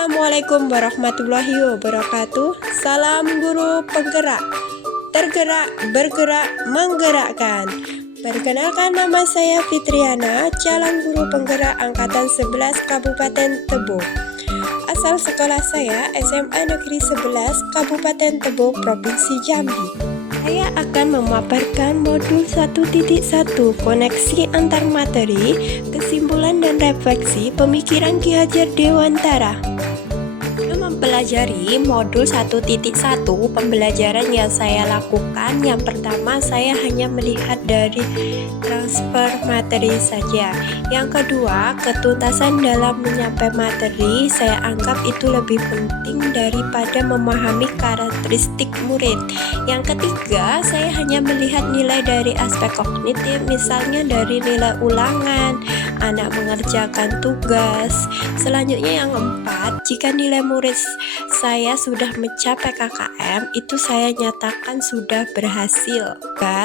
Assalamualaikum warahmatullahi wabarakatuh. Salam guru penggerak. Tergerak, bergerak, menggerakkan. Perkenalkan, nama saya Fitriana, calon guru penggerak angkatan 11 Kabupaten Tebo. Asal sekolah saya SMA Negeri 11 Kabupaten Tebo, Provinsi Jambi. Saya akan memaparkan modul 1.1 koneksi antar materi, kesimpulan dan refleksi pemikiran Ki Hajar Dewantara. Mempelajari modul 1.1 pembelajaran yang saya lakukan, yang pertama saya hanya melihat dari transfer materi saja. Yang kedua, ketuntasan dalam menyampaikan materi saya anggap itu lebih penting daripada memahami karakteristik murid. Yang ketiga, saya hanya melihat nilai dari aspek kognitif, misalnya dari nilai ulangan, anak mengerjakan tugas. Selanjutnya yang keempat, jika nilai murid saya sudah mencapai KKM, itu saya nyatakan sudah berhasil.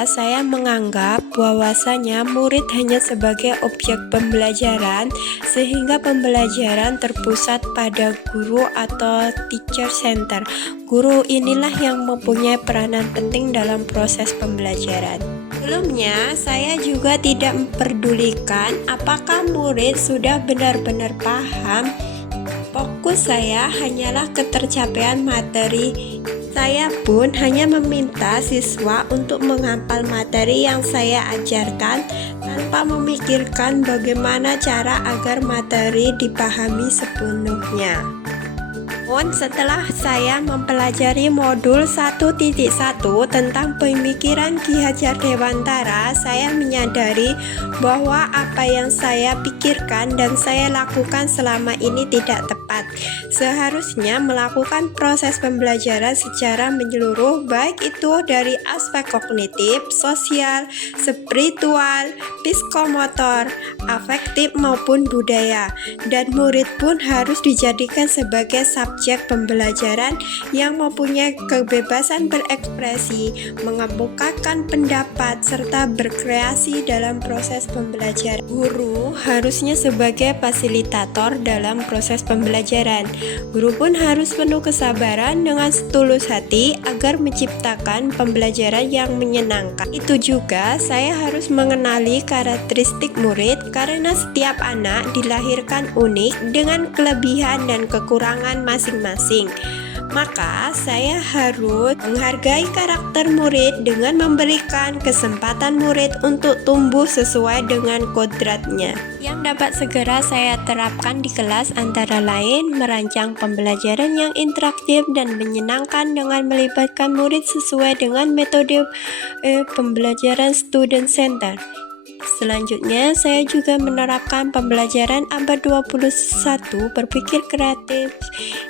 Saya menganggap bahwasanya murid hanya sebagai objek pembelajaran, sehingga pembelajaran terpusat pada guru atau teacher center. Guru inilah yang mempunyai peranan penting dalam proses pembelajaran. Sebelumnya, saya juga tidak memperdulikan apakah murid sudah benar-benar paham. Fokus saya hanyalah ketercapaian materi. Saya pun hanya meminta siswa untuk menghafal materi yang saya ajarkan tanpa memikirkan bagaimana cara agar materi dipahami sepenuhnya. Setelah saya mempelajari modul 1.1 tentang pemikiran Ki Hajar Dewantara, saya menyadari bahwa apa yang saya pikirkan dan saya lakukan selama ini tidak tepat. Seharusnya melakukan proses pembelajaran secara menyeluruh, baik itu dari aspek kognitif, sosial, spiritual, psikomotor, afektif maupun budaya, dan murid pun harus dijadikan sebagai subjek pembelajaran yang mempunyai kebebasan berekspresi, mengemukakan pendapat, serta berkreasi dalam proses pembelajaran. Guru harusnya sebagai fasilitator dalam proses pembelajaran. Guru pun harus penuh kesabaran dengan setulus hati agar menciptakan pembelajaran yang menyenangkan. Itu juga saya harus mengenali karakteristik murid, karena setiap anak dilahirkan unik dengan kelebihan dan kekurangan masing-masing. Maka saya harus menghargai karakter murid dengan memberikan kesempatan murid untuk tumbuh sesuai dengan kodratnya. Yang dapat segera saya terapkan di kelas antara lain merancang pembelajaran yang interaktif dan menyenangkan dengan melibatkan murid sesuai dengan metode pembelajaran student center. Selanjutnya, saya juga menerapkan pembelajaran abad 21 berpikir kreatif,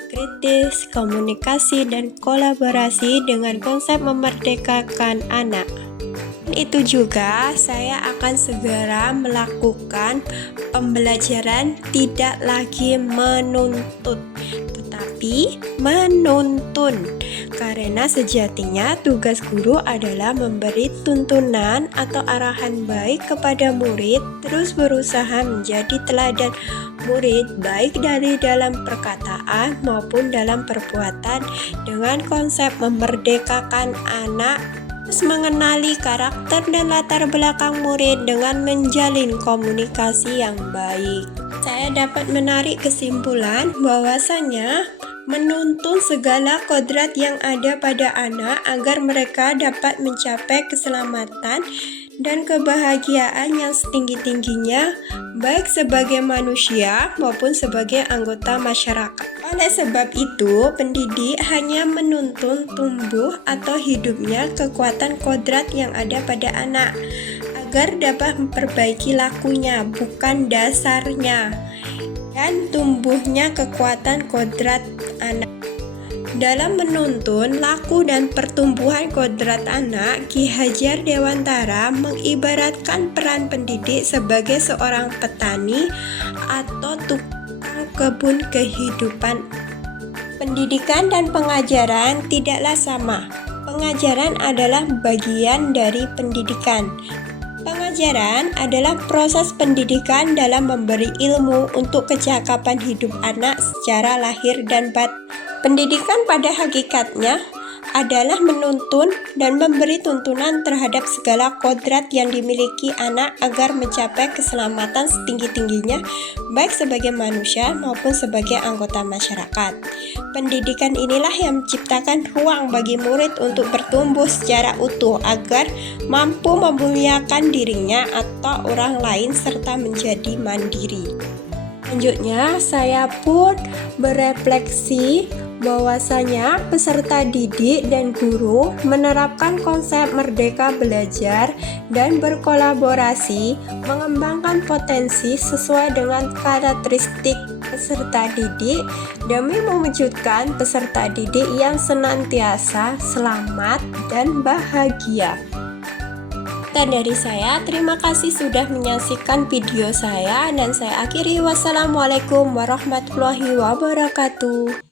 kritis, komunikasi, dan kolaborasi dengan konsep memerdekakan anak. Itu juga saya akan segera melakukan pembelajaran tidak lagi menuntut, tetapi menuntun. Karena sejatinya tugas guru adalah memberi tuntunan atau arahan baik kepada murid, terus berusaha menjadi teladan murid baik dari dalam perkataan maupun dalam perbuatan dengan konsep memerdekakan anak, terus mengenali karakter dan latar belakang murid dengan menjalin komunikasi yang baik. Saya dapat menarik kesimpulan bahwasanya menuntun segala kodrat yang ada pada anak agar mereka dapat mencapai keselamatan dan kebahagiaan yang setinggi-tingginya, baik sebagai manusia maupun sebagai anggota masyarakat. Oleh sebab itu, pendidik hanya menuntun tumbuh atau hidupnya kekuatan kodrat yang ada pada anak, agar dapat memperbaiki lakunya, bukan dasarnya, dan tumbuhnya kekuatan kodrat anak. Dalam menuntun laku dan pertumbuhan kodrat anak, Ki Hajar Dewantara mengibaratkan peran pendidik sebagai seorang petani atau tukang kebun kehidupan. Pendidikan dan pengajaran tidaklah sama. Pengajaran adalah bagian dari pendidikan. Pembelajaran adalah proses pendidikan dalam memberi ilmu untuk kecakapan hidup anak secara lahir dan batin. Pendidikan pada hakikatnya adalah menuntun dan memberi tuntunan terhadap segala kodrat yang dimiliki anak agar mencapai keselamatan setinggi-tingginya, baik sebagai manusia maupun sebagai anggota masyarakat. Pendidikan inilah yang menciptakan ruang bagi murid untuk bertumbuh secara utuh agar mampu memuliakan dirinya atau orang lain serta menjadi mandiri. Selanjutnya, saya pun berefleksi bahwasanya peserta didik dan guru menerapkan konsep merdeka belajar dan berkolaborasi, mengembangkan potensi sesuai dengan karakteristik peserta didik demi mewujudkan peserta didik yang senantiasa selamat dan bahagia. Dan dari saya, terima kasih sudah menyaksikan video saya dan saya akhiri. Wassalamualaikum warahmatullahi wabarakatuh.